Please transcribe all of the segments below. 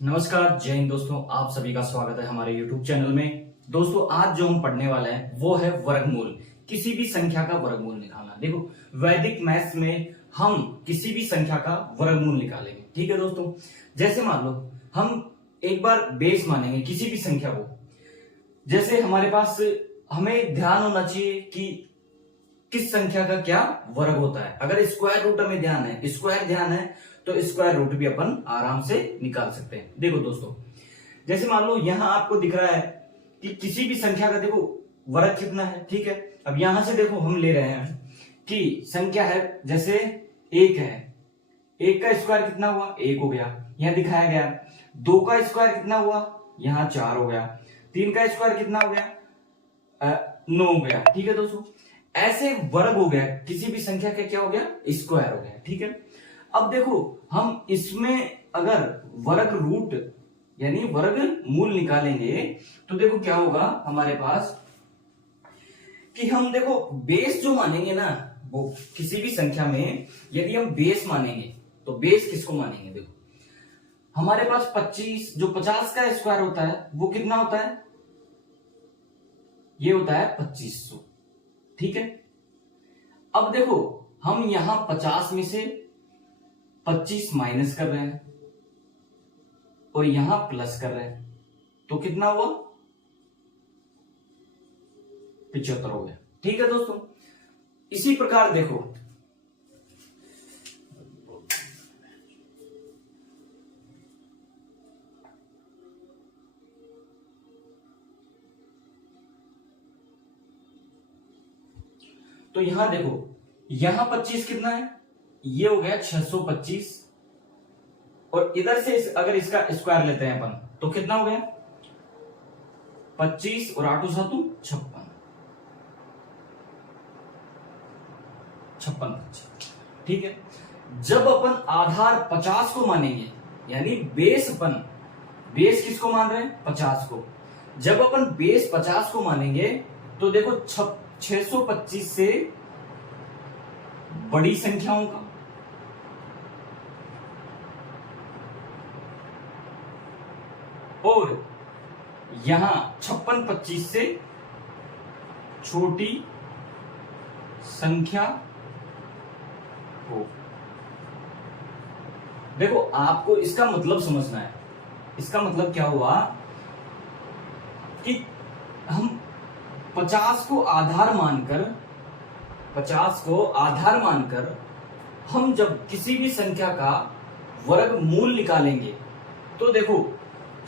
नमस्कार, जय हिंद दोस्तों। आप सभी का स्वागत है हमारे YouTube चैनल में। दोस्तों, आज जो हम पढ़ने वाला है वो है वर्गमूल। किसी भी संख्या का वर्गमूल निकालना। देखो, वैदिक मैथ्स में हम किसी भी संख्या का वर्गमूल निकालेंगे। ठीक है दोस्तों, जैसे मान लो हम एक बार बेस मानेंगे किसी भी संख्या को। जैसे हमारे पास हमें ध्यान होना चाहिए कि किस संख्या का क्या वर्ग होता है। अगर स्क्वायर रूट हमें ध्यान है, स्क्वायर ध्यान है, तो स्क्वायर रूट भी अपन आराम से निकाल सकते हैं। देखो दोस्तों, जैसे मान लो यहां आपको दिख रहा है कि किसी भी संख्या का देखो वर्ग कितना है। ठीक है, अब यहां से देखो हम ले रहे हैं कि संख्या है, जैसे एक है, एक का स्क्वायर कितना हुआ, एक हो गया, यहां दिखाया गया। दो का स्क्वायर कितना हुआ, यहां चार हो गया। तीन का स्क्वायर कितना हो गया, 9 हो गया। ठीक है दोस्तों, ऐसे वर्ग हो गया, किसी भी संख्या का क्या हो गया, स्क्वायर हो गया। ठीक है, अब देखो हम इसमें अगर वर्ग रूट यानी वर्ग मूल निकालेंगे तो देखो क्या होगा हमारे पास कि हम देखो बेस जो मानेंगे ना, वो किसी भी संख्या में यदि हम बेस मानेंगे तो बेस किसको मानेंगे। देखो हमारे पास 25, जो 50 का स्क्वायर होता है वो कितना होता है, ये होता है 2500। ठीक है, अब देखो हम यहां 50 में से 25 माइनस कर रहे हैं और यहां प्लस कर रहे हैं, तो कितना हुआ, 75 हो गया। ठीक है दोस्तों, इसी प्रकार देखो तो यहां देखो, यहां 25 कितना है, ये हो गया 625, और इधर से अगर इसका स्क्वायर लेते हैं अपन तो कितना हो गया, 25 और 8 सातु 56, 56। ठीक है, जब अपन आधार 50 को मानेंगे यानी बेस अपन, बेस किसको मान रहे हैं, 50 को। जब अपन बेस 50 को मानेंगे तो देखो 625 से बड़ी संख्याओं का, और यहां 56-25 से छोटी संख्या हो। देखो आपको इसका मतलब समझना है। इसका मतलब क्या हुआ कि हम 50 को आधार मानकर, 50 को आधार मानकर हम जब किसी भी संख्या का वर्गमूल निकालेंगे तो देखो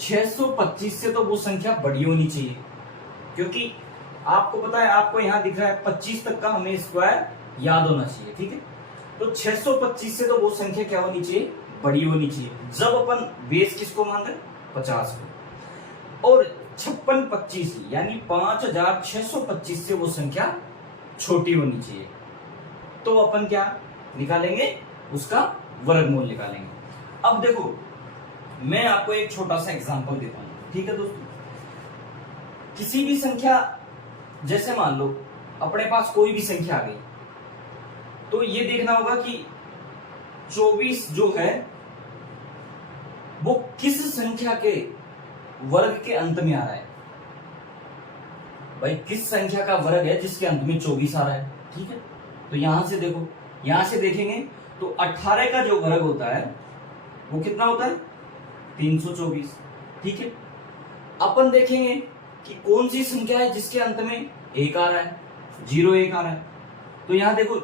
625 से तो वो संख्या बड़ी होनी चाहिए, क्योंकि आपको पता है, आपको यहां दिख रहा है 25 तक का हमें स्क्वायर याद होना चाहिए। ठीक है, तो 625 से तो वो संख्या क्या होनी चाहिए, बड़ी होनी चाहिए। जब अपन बेस किसको मान रहे, 50 को, और 56-25 यानी 5625 से वो संख्या छोटी होनी चाहिए, तो अपन क्या निकालेंगे, उसका वर्गमूल निकालेंगे। अब देखो मैं आपको एक छोटा सा एग्जांपल देता हूं। ठीक है दोस्तों, किसी भी संख्या, जैसे मान लो अपने पास कोई भी संख्या आ गई, तो ये देखना होगा कि 24 जो है वो किस संख्या के वर्ग के अंत में आ रहा है। भाई किस संख्या का वर्ग है जिसके अंत में 24 आ रहा है। ठीक है, तो यहां से देखो, यहां से देखेंगे तो 18 का जो वर्ग होता है वो कितना होता है, 324। ठीक है, अपन देखेंगे कि कौन सी संख्या है जिसके अंत में 1 आ रहा है, 01 आ रहा है। तो यहां देखो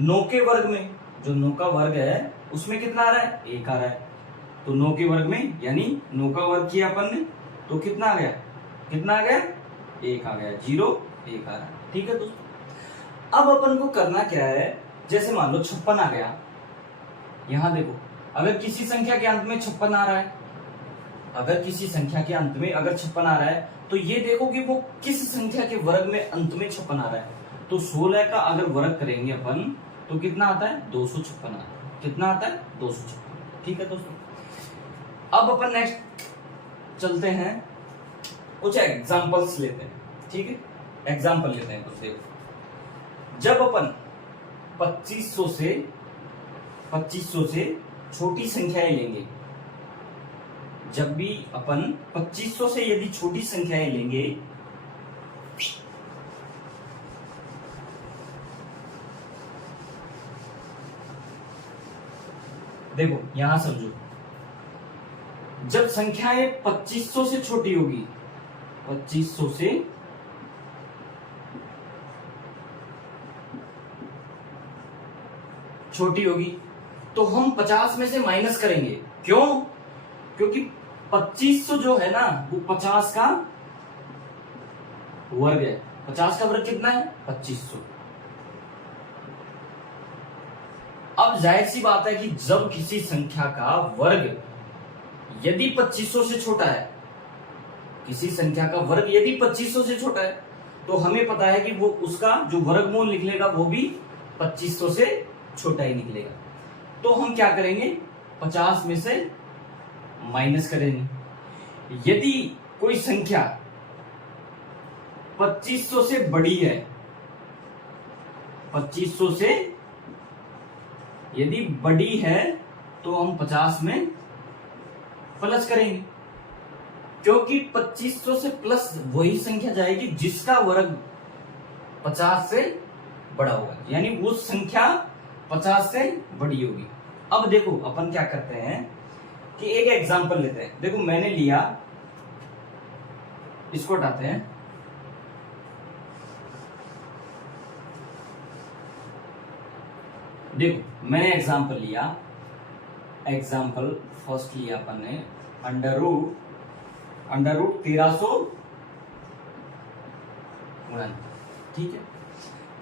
9 के वर्ग में, जो 9 का वर्ग है उसमें कितना आ रहा है, 1 आ रहा है। तो 9 के वर्ग में यानी 9 का वर्ग किया अपन ने तो कितना आ गया, कितना आ गया, 1 आ गया, 01 आ रहा है। ठीक है दोस्तों, अब अपन को करना क्या है, जैसे मान लो 56 आ गया, यहां देखो अगर किसी संख्या के अंत में 56 आ रहा है, अगर किसी संख्या के अंत में अगर 56 आ रहा है तो ये देखो कि वो किस संख्या के वर्ग में अंत में 56 आ रहा है। तो 16 का अगर वर्ग करेंगे अपन तो कितना आता है, 256 आता है। कितना आता है, 256। ठीक है दोस्तों, अब अपन नेक्स्ट चलते हैं, कुछ एग्जांपल्स लेते हैं। ठीक है, एग्जांपल लेते हैं। तो देखो जब अपन 2500 से छोटी संख्याएं लेंगे, जब भी अपन 2500 से यदि छोटी संख्याएं लेंगे, देखो यहां समझो, जब संख्याएं 2500 से छोटी होगी, 2500 से छोटी होगी, तो हम 50 में से माइनस करेंगे। क्यों? क्योंकि 2500 जो है ना वो 50 का वर्ग है। 50 का वर्ग कितना है? 2500। अब जाहिर सी बात है कि जब किसी संख्या का वर्ग यदि 2500 से छोटा है, किसी संख्या का वर्ग यदि 2500 से छोटा है, तो हमें पता है कि वो उसका जो वर्गमूल निकलेगा वो भी 2500 से छोटा ही निकलेगा। तो हम क्या करेंगे? 50 में से माइनस करेंगे। यदि कोई संख्या 2500 से बड़ी है, 2500 से यदि बड़ी है, तो हम 50 में प्लस करेंगे, क्योंकि 2500 से प्लस वही संख्या जाएगी जिसका वर्ग 50 से बड़ा होगा, यानी वो संख्या 50 से बड़ी होगी। अब देखो अपन क्या करते हैं कि एक एग्जांपल लेते हैं। देखो मैंने लिया, इसको हटाते हैं, देखो मैंने एग्जांपल लिया, एग्जांपल फर्स्ट लिया अपन ने अंडर रूट 1300 गुणन, ठीक है।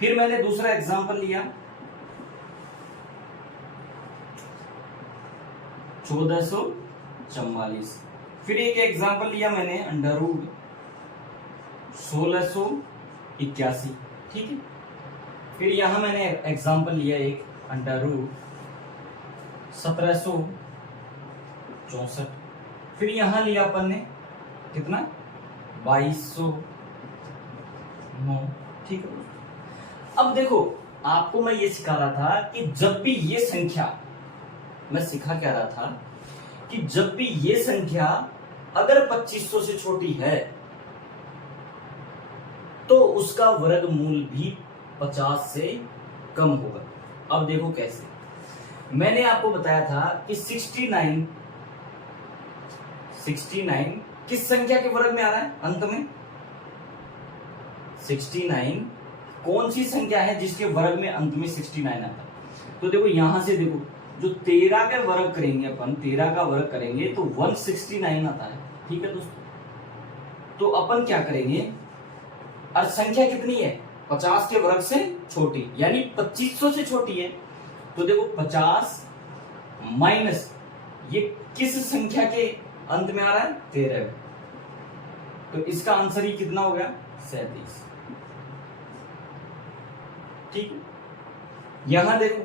फिर मैंने दूसरा एग्जांपल लिया 1444। फिर एक एग्जांपल लिया मैंने अंडर रूट 1681, ठीक है। फिर यहां मैंने एग्जांपल लिया एक अंडर रूट 1764। फिर यहां लिया अपन ने कितना? 2209, ठीक है। अब देखो आपको मैं ये सिखा रहा था कि जब भी ये संख्या, मैं सिखा क्या रहा था कि जब भी ये संख्या अगर 2500 से छोटी है तो उसका वर्गमूल भी 50 से कम होगा। अब देखो कैसे, मैंने आपको बताया था कि 69 किस संख्या के वर्ग में आ रहा है? अंत में 69 कौन सी संख्या है जिसके वर्ग में अंत में 69 आता है? तो देखो यहां से देखो, जो 13 का वर्ग करेंगे अपन, 13 का वर्ग करेंगे तो 169 आता है, ठीक है दोस्तों। तो अपन क्या करेंगे, और संख्या कितनी है? 50 के वर्ग से छोटी, यानी 2500 से छोटी है। तो देखो 50 माइनस ये किस संख्या के अंत में आ रहा है? 13। तो इसका आंसर ही कितना हो गया? 37, ठीक है। यहां देखो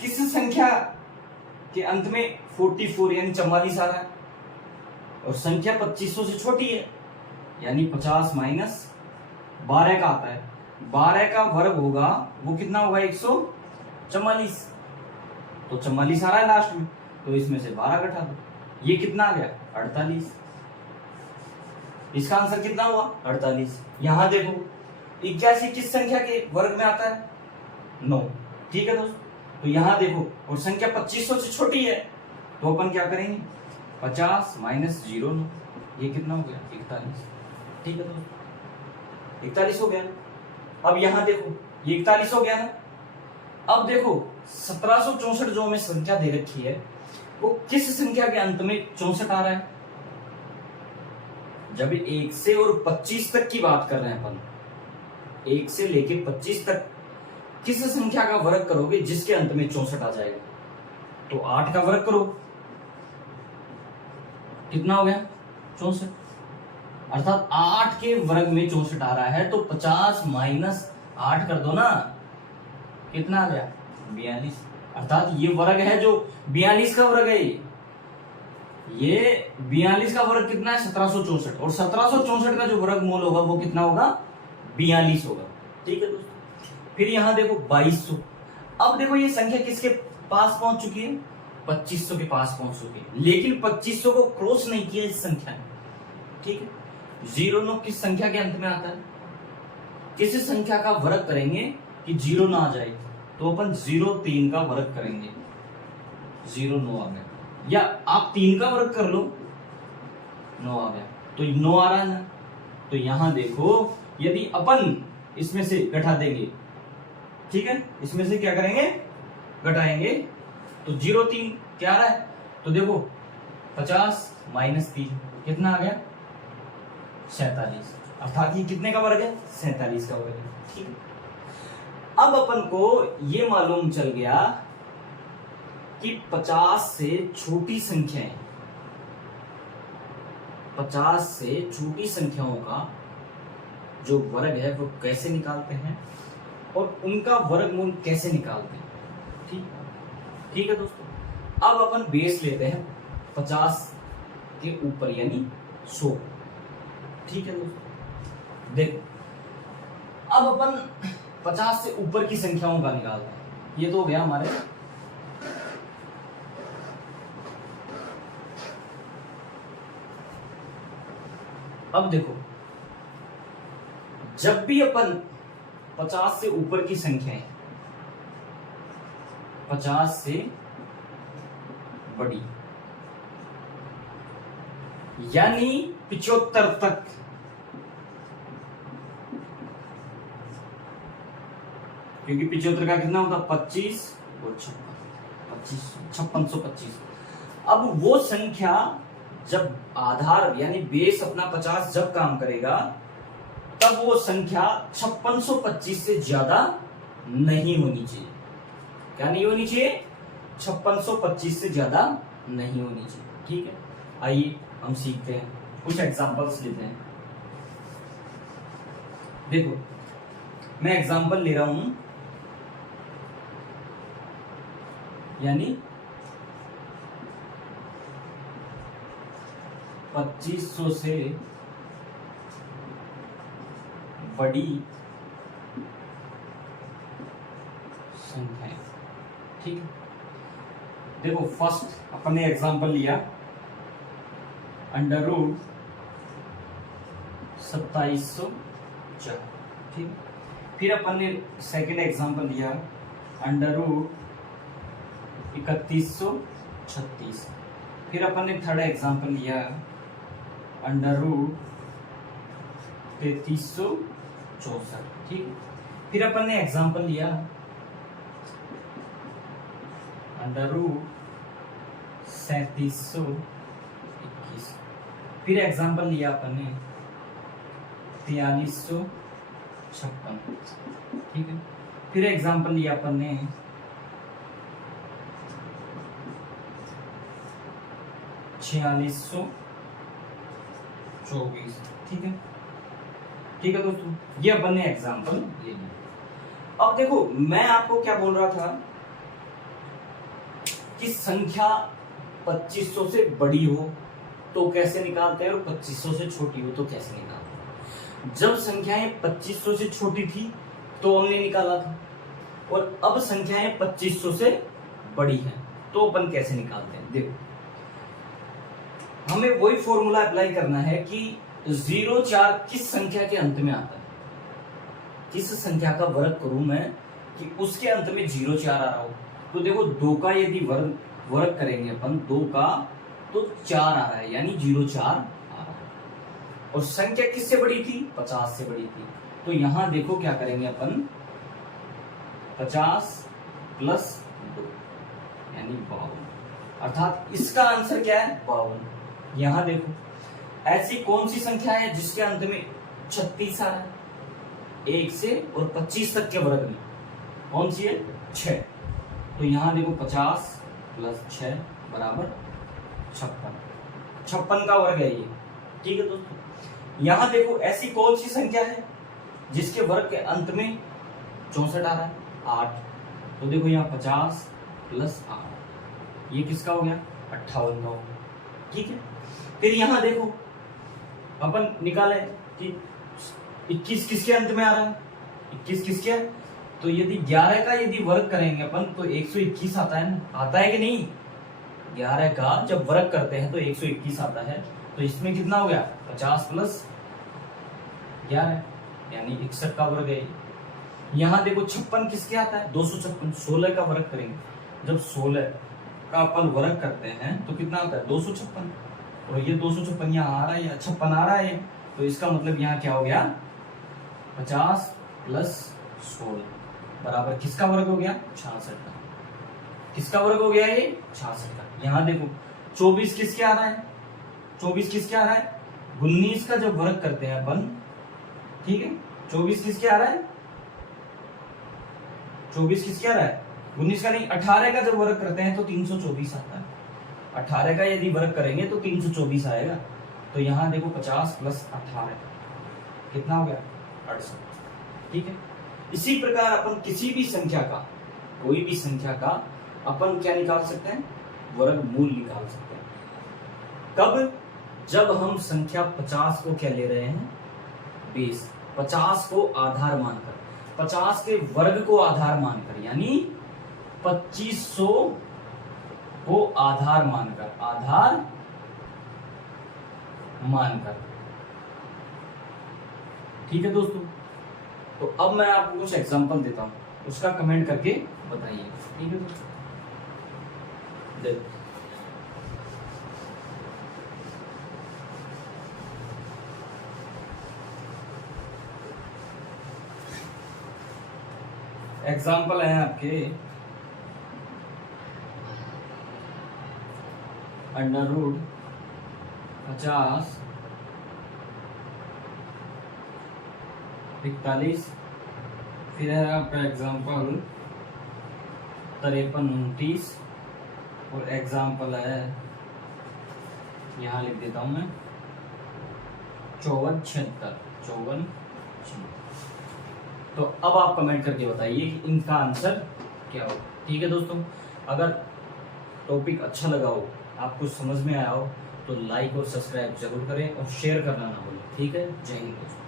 किस संख्या के अंत में 44 यानी 44 आ रहा है, और संख्या 2500 से छोटी है, यानी 50 माइनस 12 का आता है। 12 का वर्ग होगा वो कितना होगा? 144। तो 44 आ रहा है लास्ट में, तो इसमें से 12 घटा दो, ये कितना आ गया? 48। इसका आंसर कितना हुआ? 48। यहां देखो 81 किस संख्या के वर्ग में आता है? 9, ठीक है दोस्तों। तो यहां देखो, और संख्या 2500 से छोटी है, तो अपन क्या करेंगे? 50 माइनस 09, ये कितना हो गया? 41, ठीक है दोस्तों, 41 हो गया। अब यहां देखो ये 41 हो गया ना। अब देखो 1764 जो हमें संख्या दे रखी है वो किस संख्या के अंत में 64 आ रहा है? जब 1 से और 25 तक की बात कर रहे हैं अपन, 1 से लेके 25 तक किस संख्या का वर्ग करोगे जिसके अंत में 64 आ जाएगा? तो 8 का वर्ग करो, कितना हो गया? 64। अर्थात 8 के वर्ग में 64 आ रहा है, तो 50 माइनस 8 कर दो ना, कितना आ गया? 42। अर्थात ये वर्ग है जो 42 का वर्ग है, ये 42 का वर्ग कितना है? 1764, और 1764 का जो वर्गमूल होगा वो कितना होगा? 42 होगा, ठीक है दोस्तों। फिर यहां देखो 2200। अब देखो ये संख्या किसके पास पहुंच चुकी है? 2500 के पास पहुंच चुके, लेकिन 2500 को क्रॉस नहीं किया इस संख्या ने। ठीक है, 0 किस संख्या के अंत में आता है? किसी संख्या का वर्ग करेंगे कि 0 ना आ जाए, तो अपन 0 का वर्ग करेंगे, 0 आ गया, या आप 3 का वर्ग कर लो, 9 आ गया, तो 9 आ रहा है ना। तो यहां देखो, यदि अपन इसमें से घटा देंगे, ठीक है, इसमें से क्या करेंगे, घटाएंगे, तो 0 क्या आ रहा है? तो देखो 50 माइनस 3 कितना आ गया? 47, अर्थात ये कितने का वर्ग है? 47 का वर्ग है। ठीक है, अब अपन को ये मालूम चल गया कि 50 से छोटी संख्याएं, 50 से छोटी संख्याओं का जो वर्ग है वो कैसे निकालते हैं और उनका वर्गमूल कैसे निकालते हैं। ठीक है दोस्तों, अब अपन बेस लेते हैं 50 के ऊपर यानी 100। ठीक है दोस्तों, देखो अब अपन 50 से ऊपर की संख्याओं का निकालते हैं। ये तो हो गया हमारे अब देखो, जब भी अपन 50 से ऊपर की संख्याएं 50 से बड़ी यानी 75 तक, क्योंकि 75 का कितना होता? 25 और 5625। अब वो संख्या जब आधार यानी बेस अपना 50 जब काम करेगा, तब वो संख्या 5625 से ज्यादा नहीं होनी चाहिए। क्या नहीं होनी चाहिए? 5625 से ज्यादा नहीं होनी चाहिए। ठीक है, आइए हम सीखते हैं, कुछ एग्जांपल्स लेते हैं। देखो मैं एग्जांपल ले रहा हूं, यानी 2500 से बड़ी संख्या। ठीक है, देखो फर्स्ट अपन ने एग्जांपल लिया √ 2704। ठीक, फिर अपन ने सेकेंड एग्जांपल लिया √ 3136। फिर अपन ने थर्ड एग्जांपल लिया √ 3364। ठीक, फिर अपन ने एग्जांपल लिया √ 3721। फिर एग्जांपल लिया अपन ने 4356। ठीक है, फिर एग्जांपल लिया अपन ने 4624। ठीक है, ठीक है दोस्तों, ये अपन ने एग्जांपल ले लिया। अब देखो मैं आपको क्या बोल रहा था कि संख्या 2500 से बड़ी हो तो कैसे निकालते हैं और 2500 से छोटी हो तो कैसे निकालते हैं। जब संख्याएं 2500 से छोटी थी तो हमने निकाला था, और अब संख्याएं 2500 से बड़ी हैं तो अपन कैसे निकालते हैं। देखो हमें वही फॉर्मूला अप्लाई करना है कि 04 किस संख्या के अंत में आता है, किस संख्या का वर्ग करूं मैं कि उसके अंत में 04 आ रहा हो। तो देखो 2 का यदि वर्ग करेंगे अपन 2 का, तो 4 आ रहा है, यानी 04 आ रहा है। और संख्या किससे बड़ी थी? 50 से बड़ी थी। तो यहां देखो क्या करेंगे अपन, 50 + 2 यानी 52, अर्थात इसका आंसर क्या है? 52। यहां देखो ऐसी कौन सी संख्या है जिसके अंत में 36 आ रहा है? 1 से और 25 तक के वर्ग में कौन सी है? 6। तो यहां देखो 50 + 6 = 56। 56 का वर्ग है ये। ठीक है दोस्तों, यहां देखो ऐसी कौन सी संख्या है जिसके वर्ग के अंत में 64 आ रहा है? 8। तो देखो यहाँ 50 + 8, ये किसका हो गया? 58। ठीक है, फिर यहां देखो अपन निकाले कि 21 किसके अंत में आ रहा है? 21 किसके है? तो यदि 11 का यदि वर्ग करेंगे अपन तो 121 आता है ना, आता है कि नहीं? 11 का जब वर्ग करते हैं तो 121 आता है, तो इसमें कितना हो गया 50 प्लस 11 यानी 61 का वर्ग है। यहाँ देखो 56 किसके आता है 256, 16 का वर्ग करेंगे, जब 16 का अपन वर्ग करते हैं तो कितना आता है 256, और ये 256 यहाँ आ रहा है, 56 आ रहा है, तो इसका मतलब यहाँ क्या हो गया 50 प्लस 16 बराबर किसका वर्ग हो गया 66 का। किसका वर्ग हो गया ये 66 का। यहाँ देखो 24 किसके आ रहा है, 24 किसके आ रहा है 19 का जब वर्ग करते हैं अपन, ठीक है 24 किसके आ रहा है 24 किसके आ रहा है 19 का नहीं, 18 का जब वर्ग करते हैं तो 324 आता है। 18 का यदि वर्ग करेंगे तो 324 आएगा। तो यहाँ देखो 50 प्लस 18 कितना हो गया 68, ठीक है। इसी प्रकार अपन किसी भी संख्या का, कोई भी संख्या का अपन क्या निकाल सकते हैं वर्गमूल निकाल सकते हैं। कब, जब हम संख्या 50 को क्या ले रहे हैं बेस, 50 को आधार मानकर, 50 के वर्ग को आधार मानकर, यानी 2500 को आधार मानकर, ठीक है दोस्तों। तो अब मैं आपको कुछ एग्जांपल देता हूं, उसका कमेंट करके बताइए, ठीक है दोस्तों। देखो एग्जाम्पल है आपके √50 41, फिर है आपका एग्जाम्पल 53 29, और एग्जाम्पल है यहाँ लिख देता हूं मैं 54 76। तो अब आप कमेंट करके बताइए कि इनका आंसर क्या हो, ठीक है दोस्तों। अगर टॉपिक अच्छा लगा हो, आपको समझ में आया हो, तो लाइक और सब्सक्राइब जरूर करें और शेयर करना ना भूलें, ठीक है। जय हिंद दोस्तों।